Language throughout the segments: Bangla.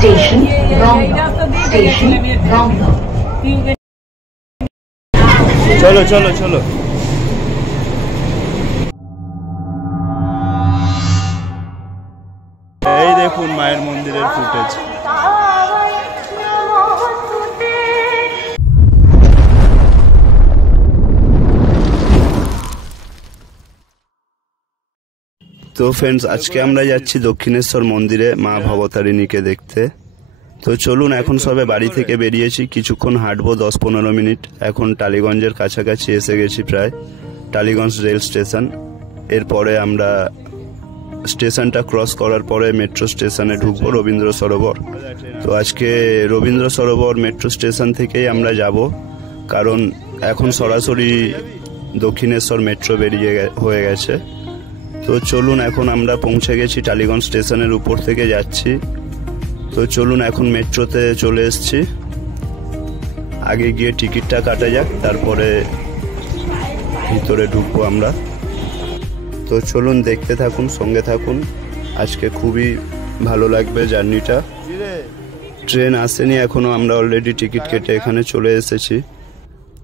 Station Romla. Station Romla. चलो चलो चलो এই দেখুন মায়ের মন্দিরের ফুটেজ। তো ফ্রেন্ডস, আজকে আমরা যাচ্ছি দক্ষিণেশ্বর মন্দিরে মা ভবতারিণীকে দেখতে। তো চলুন, এখন সবে বাড়ি থেকে বেরিয়েছি, কিছুক্ষণ হাঁটবো 10-15 মিনিট। এখন টালিগঞ্জের কাছাকাছি এসে গেছি, প্রায় টালিগঞ্জ রেল স্টেশন। এরপরে আমরা স্টেশনটা ক্রস করার পরে মেট্রো স্টেশনে ঢুকবো, রবীন্দ্র সরোবর। তো আজকে রবীন্দ্র সরোবর মেট্রো স্টেশন থেকেই আমরা যাব, কারণ এখন সরাসরি দক্ষিণেশ্বর মেট্রো হয়ে গেছে। তো চলুন, এখন আমরা পৌঁছে গেছি, টালিগঞ্জ স্টেশনের উপর থেকে যাচ্ছি। তো চলুন, এখন মেট্রোতে চলে এসেছি। আগে গিয়ে টিকিটটা কাটা যাক, তারপরে ভিতরে ঢুকবো আমরা। তো চলুন, দেখতে থাকুন, সঙ্গে থাকুন, আজকে খুবই ভালো লাগবে জার্নিটা। ট্রেন আসেনি এখনো, আমরা অলরেডি টিকিট কেটে এখানে চলে এসেছি।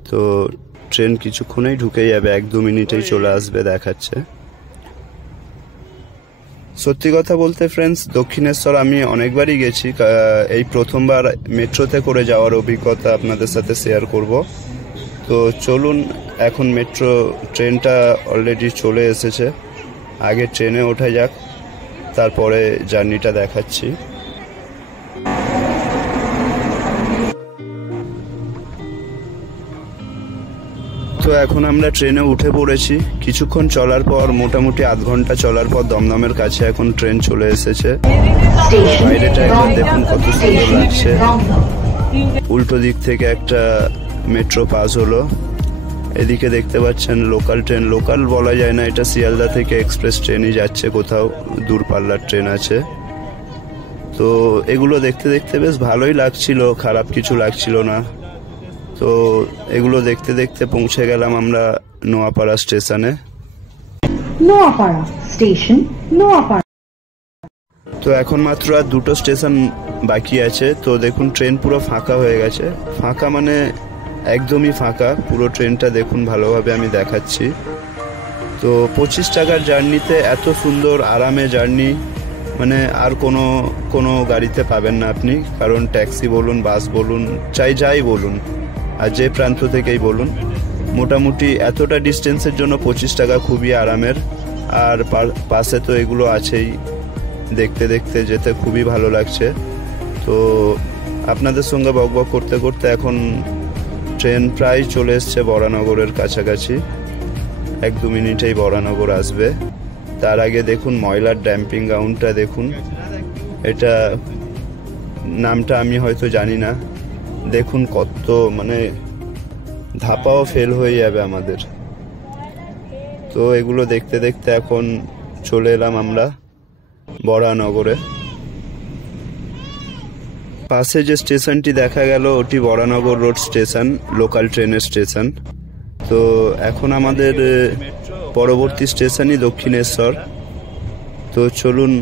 তো ট্রেন কিছুক্ষণেই ঢুকে যাবে, 1-2 মিনিটেই চলে আসবে দেখাচ্ছে। সত্যি কথা বলতে ফ্রেন্ডস, দক্ষিণেশ্বর আমি অনেকবারই গেছি, এই প্রথমবার মেট্রোতে করে যাওয়ার অভিজ্ঞতা আপনাদের সাথে শেয়ার করব। তো চলুন, এখন মেট্রো ট্রেনটা অলরেডি চলে এসেছে, আগে ট্রেনে ওঠা যাক, তারপরে জার্নিটা দেখাচ্ছি। তো এখন আমরা ট্রেনে উঠে পড়েছি, কিছুক্ষণ চলার পর, মোটামুটি আধ ঘন্টা চলার পর দমদমের কাছে এখন ট্রেন চলে এসেছে। বাইরেটা একবার দেখুন কত সুন্দর লাগছে। উল্টো দিক থেকে একটা মেট্রো পাস হলো, এদিকে দেখতে পাচ্ছেন লোকাল ট্রেন। লোকাল বলা যায় না, এটা শিয়ালদা থেকে এক্সপ্রেস ট্রেনই যাচ্ছে, কোথাও দূরপাল্লার ট্রেন আছে। তো এগুলো দেখতে দেখতে বেশ ভালোই লাগছিল, খারাপ কিছু লাগছিল না। তো এগুলো দেখতে দেখতে পৌঁছে গেলাম আমরা নোয়াপাড়া স্টেশনে। নোয়াপাড়া স্টেশন, নোয়াপাড়া। তো এখন মাত্র আর 2টো স্টেশন বাকি আছে। তো দেখুন, ট্রেন পুরো ফাঁকা হয়ে গেছে। ফাঁকা মানে একদমই ফাঁকা, পুরো ট্রেনটা দেখুন ভালোভাবে আমি দেখাচ্ছি। তো 25 টাকার জার্নিতে এত সুন্দর আরামে জার্নি মানে আর কোনো গাড়িতে পাবেন না আপনি, কারণ ট্যাক্সি বলুন, বাস বলুন, যাই বলুন, আর যে প্রান্ত থেকেই বলুন, মোটামুটি এতটা ডিস্টেন্সের জন্য 25 টাকা খুবই আরামের। আর পাশে তো এগুলো আছেই, দেখতে দেখতে যেতে খুবই ভালো লাগছে। তো আপনাদের সঙ্গে বকবক করতে করতে এখন ট্রেন প্রায় চলে এসছে বরানগরের কাছাকাছি, 1-2 মিনিটেই বরানগর আসবে। তার আগে দেখুন ময়লার ড্যাম্পিং গ্রাউন্ডটা দেখুন, এটা নামটা আমি হয়তো জানি না, দেখুন কত মানে ধাপাও ফেল হয়ে যাবে আমাদের। তো এগুলো দেখতে দেখতে এখন চলে এলাম আমরা বরানগরে। পাশে যে স্টেশনটি দেখা গেল ওটি বরানগর রোড স্টেশন, লোকাল ট্রেনের স্টেশন। তো এখন আমাদের পরবর্তী স্টেশনই দক্ষিণেশ্বর। তো চলুন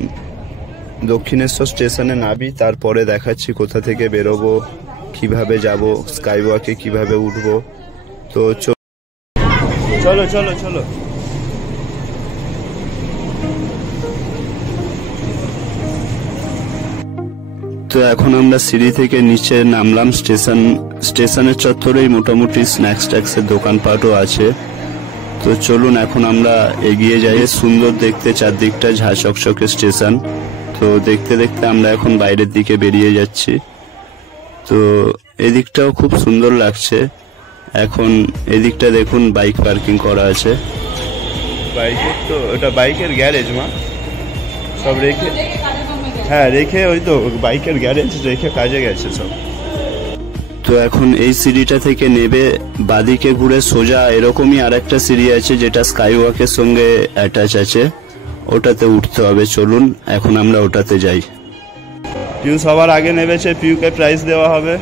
দক্ষিণেশ্বর স্টেশনে নামি, তারপরে দেখাচ্ছি কোথা থেকে বেরোবো, কিভাবে যাব, স্কাইওয়াকে কিভাবে উঠবো। তো চলো চলো চলো। তো এখন আমরা সিঁড়ি থেকে নিচে নামলাম, স্টেশনের চত্বরেই মোটামুটি স্ন্যাক্স ট্যাক্সের দোকানপাটও আছে। তো চলুন এখন আমরা এগিয়ে যাই। সুন্দর দেখতে চারদিকটা, ঝাঁ চকচকে স্টেশন। তো দেখতে দেখতে আমরা এখন বাইরের দিকে বেরিয়ে যাচ্ছি। তো এদিকটাও খুব সুন্দর লাগছে। এখন এদিকটা দেখুন বাইক পার্কিং করা আছে। বাইকের তো ওটা বাইকের গ্যারেজ মা, সব রেখে, হ্যাঁ রেখে, ওই তো বাইকের গ্যারেজ রেখে কাজে গেছে সব। তো এখন এই সিঁড়িটা থেকে নেবে বাদিকে ঘুরে সোজা এরকমই আরেকটা সিঁড়ি আছে যেটা স্কাইওয়াকের সঙ্গে অ্যাটাচ আছে, ওটাতে উঠতে হবে। চলুন এখন আমরা ওটাতে যাই। পিউ সবার আগে নেমেছে, পিউকে প্রাইজ দেওয়া হবে।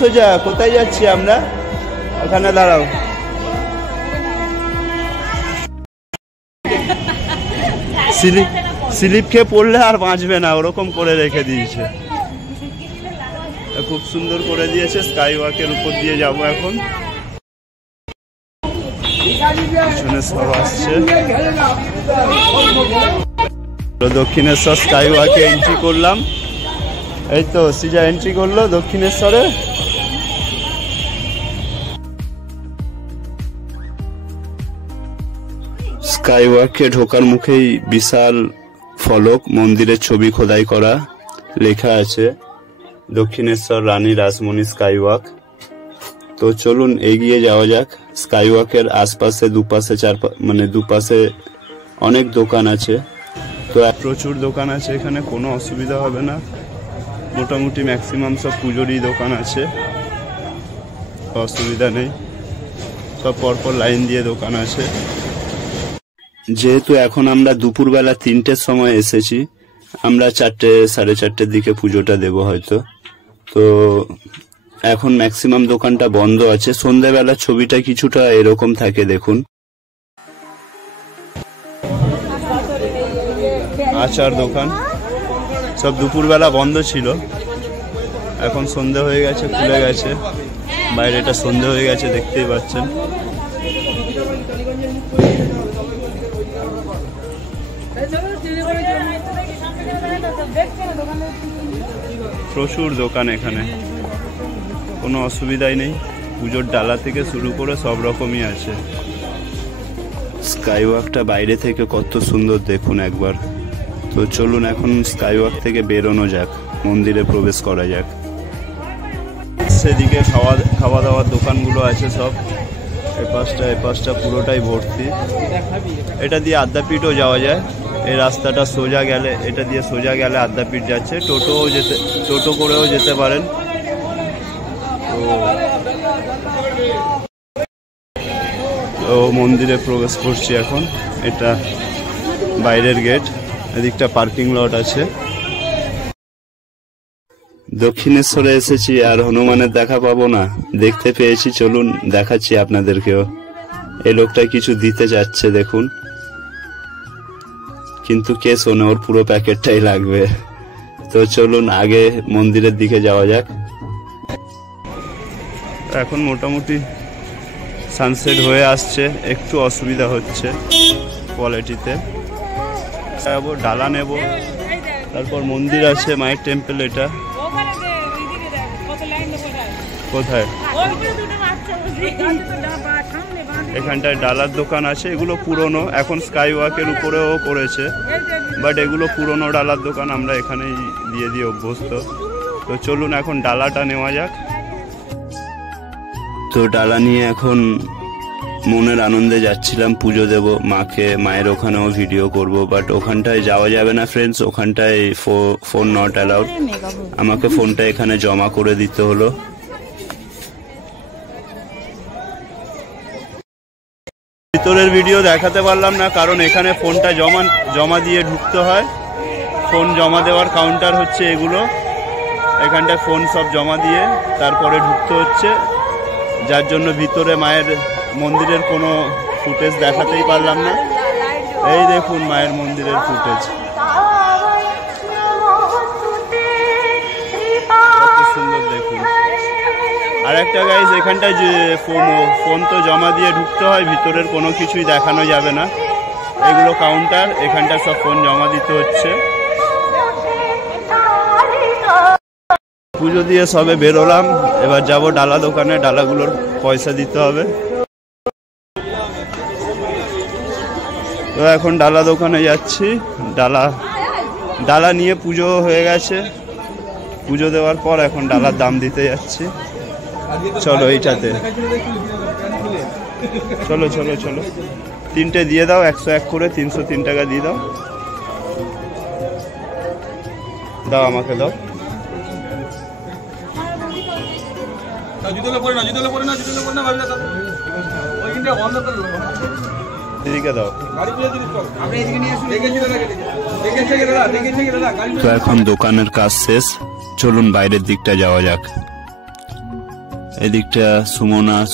সোজা কোথায় যাচ্ছি আমরা? ওখানে দাঁড়াও। স্লিপ খেয়ে পড়লে আর বাঁচবে না, ওরকম করে রেখে দিয়েছে। খুব সুন্দর করে দিয়েছে। স্কাই ওয়াকের উপর দিয়ে যাব এখন। পিছনে সব আসছে। দক্ষিণেশ্বর স্কাই ওয়াকে এন্ট্রি করলাম। এই তো সিজা এন্ট্রি করলো দক্ষিণেশ্বরে। স্কাই ওয়াকে ঢোকার মুখেই বিশাল ফলক, মন্দিরের ছবি খোদাই করা, লেখা আছে দক্ষিণেশ্বর রানী রাসমণি স্কাই ওয়াক। তো চলুন এগিয়ে যাওয়া যাক। স্কাই ওয়াকের আশপাশে দুপাশে অনেক দোকান আছে। তো প্রচুর দোকান আছে এখানে, কোনো অসুবিধা হবে না। মোটামুটি ম্যাক্সিমাম সব পুজোরই দোকান আছে, অসুবিধা নেই। সব পরপর লাইন দিয়ে দোকান আছে। যেহেতু এখন আমরা দুপুরবেলা 3টের সময় এসেছি, আমরা 4টে সাড়ে 4টের দিকে পুজোটা দেব হয়তো। তো এখন ম্যাক্সিমাম দোকানটা বন্ধ আছে। সন্ধ্যাবেলার ছবিটা কিছুটা এরকম থাকে, দেখুন। আচার দোকান সব দুপুরবেলা বন্ধ ছিল, এখন সন্ধে হয়ে গেছে, খুলে গেছে। বাইরেটা সন্ধে হয়ে গেছে, দেখতেই পাচ্ছেন। প্রচুর দোকান এখানে, কোনো অসুবিধাই নেই। পুজোর ডালা থেকে শুরু করে সব রকমই আছে। স্কাই ওয়াকটা বাইরে থেকে কত সুন্দর দেখুন একবার। তো চলুন এখন স্কাই ওয়াক থেকে বেরোনো যাক, মন্দিরে প্রবেশ করা যাক। সেদিকে খাওয়া দাওয়ার দোকানগুলো আছে সব। এপাশটা পুরোটাই ভর্তি। এটা দিয়ে আদ্যাপীঠও যাওয়া যায়। এই রাস্তাটা সোজা গেলে, এটা দিয়ে সোজা গেলে আদ্যাপীঠ যাচ্ছে। টোটো করেও যেতে পারেন। তো মন্দিরে প্রবেশ করছি এখন। এটা বাইরের গেট, এদিকটা পার্কিং লট আছে। দক্ষিণেশ্বরে এসেছি, আর হনুমানের দেখা পাবো না, দেখতে পেয়েছি। চলুন দেখাচ্ছি আপনাদেরকেও। এই লোকটা কিছু দিতে যাচ্ছে দেখুন, কিন্তু কে শোনে, ওর পুরো প্যাকেটটাই লাগবে। তো চলুন আগে মন্দিরের দিকে যাওয়া যাক। এখন মোটামুটি সানসেট হয়ে আসছে, একটু অসুবিধা হচ্ছে কোয়ালিটিতে। ডালা নেব, তারপর মন্দির আছে, মায়ের টেম্পল। এটা কোথায়? এখানটায় ডালার দোকান আছে। এগুলো পুরনো, এখন স্কাই ওয়াকের উপরেও করেছে, বাট এগুলো পুরনো ডালার দোকান। আমরা এখানেই দিয়ে অভ্যস্ত। তো চলুন এখন ডালাটা নেওয়া যাক। তো ডালা নিয়ে এখন মনের আনন্দে যাচ্ছিলাম পুজো দেব মাকে। মায়ের ওখানেও ভিডিও করব, বাট ওখানটায় যাওয়া যাবে না ফ্রেন্ডস। ওখানটায় ফোন নট অ্যালাউড। আমাকে ফোনটা এখানে জমা করে দিতে হলো। ভিতরের ভিডিও দেখাতে পারলাম না, কারণ এখানে ফোনটা জমা দিয়ে ঢুকতে হয়। ফোন জমা দেওয়ার কাউন্টার হচ্ছে এগুলো। এখানটায় ফোন সব জমা দিয়ে তারপরে ঢুকতে হচ্ছে, যার জন্য ভিতরে মায়ের মন্দিরের কোনো ফুটেজ দেখাতেই পারলাম না। এই দেখুন মায়ের মন্দিরের ফুটেজ, কত সুন্দর দেখুন। আর একটা গাইজ, এখানটায় যে ফোন তো জমা দিয়ে ঢুকতে হয়, ভিতরের কোনো কিছুই দেখানো যাবে না। এগুলো কাউন্টার, এখানটা সব ফোন জমা দিতে হচ্ছে। পুজো দিয়ে সবে বেরোলাম, এবার যাব ডালা দোকানে। ডালাগুলোর পয়সা দিতে হবে। তো এখন ডালা দোকানে যাচ্ছি। ডালা নিয়ে পুজো হয়ে গেছে। পুজো দেওয়ার পর এখন ডালার দাম দিতে যাচ্ছি। চলো এইটাতে, চলো 3টে দিয়ে দাও, 101 করে 303 টাকা দিয়ে দাও। দাও আমাকে দাও। দিদিকে দাও। তো এখন দোকানের কাজ শেষ, চলুন বাইরের দিকটা যাওয়া যাক। এদিকটা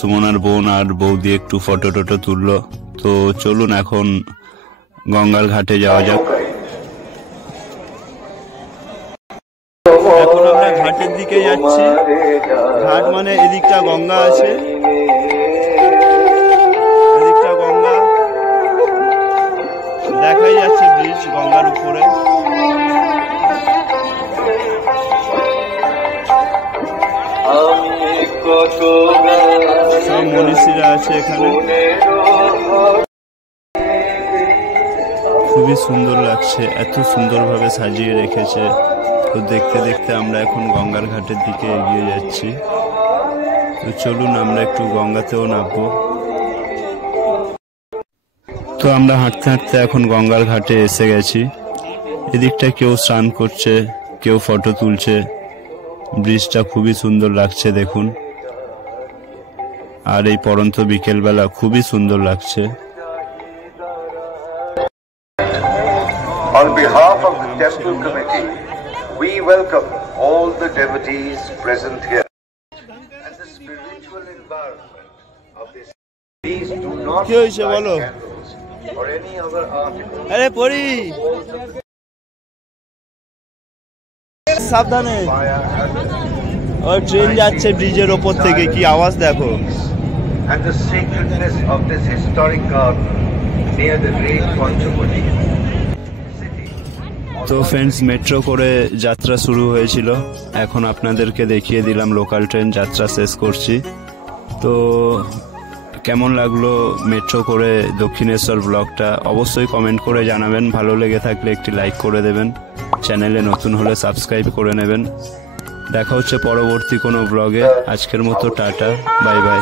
সুমনার বোন আর বৌদি একটু ফটো তুললো। তো চলুন এখন গঙ্গার ঘাটে যাওয়া যাক। এখন আমরা ঘাটের দিকে যাচ্ছি। ঘাট মানে এদিকটা গঙ্গা আছে, এদিকটা গঙ্গা দেখাই যাচ্ছে, ব্রিজ গঙ্গার উপরে। সব মনীষীরা আছে এখানে, খুবই সুন্দর লাগছে, এত সুন্দরভাবে সাজিয়ে রেখেছে। তো দেখতে দেখতে আমরা এখন গঙ্গার ঘাটের দিকে এগিয়ে যাচ্ছি। তো চলুন আমরা একটু গঙ্গাতেও নামবো। তো আমরা হাঁটতে হাঁটতে এখন গঙ্গার ঘাটে এসে গেছি। এদিকটা কেউ স্নান করছে, কেউ ফটো তুলছে। ব্রিজটা খুবই সুন্দর লাগছে দেখুন, আর এই পরন্ত বিকেলবেলা খুবই সুন্দর লাগছে। On behalf of the temple committee, we welcome all the devotees present here. And the spiritual environment of this. Please do not কি হয়েছে বলো? light candles or any other article. আরে পরি সাবধানে, Fire hazards. ওই ট্রেন যাচ্ছে ব্রিজের ওপর থেকে, কি আওয়াজ দেখো। And the sacredness of this historic garden near the great Panchmuni. তো ফ্রেন্ডস, মেট্রো করে যাত্রা শুরু হয়েছিল, এখন আপনাদেরকে দেখিয়ে দিলাম লোকাল ট্রেন যাত্রা শেষ করছি। তো কেমন লাগলো মেট্রো করে দক্ষিণেশ্বর ব্লগটা অবশ্যই কমেন্ট করে জানাবেন। ভালো লেগে থাকলে একটি লাইক করে দেবেন, চ্যানেলে নতুন হলে সাবস্ক্রাইব করে নেবেন। দেখা হচ্ছে পরবর্তী কোনো ব্লগে। আজকের মতো টাটা, বাই বাই।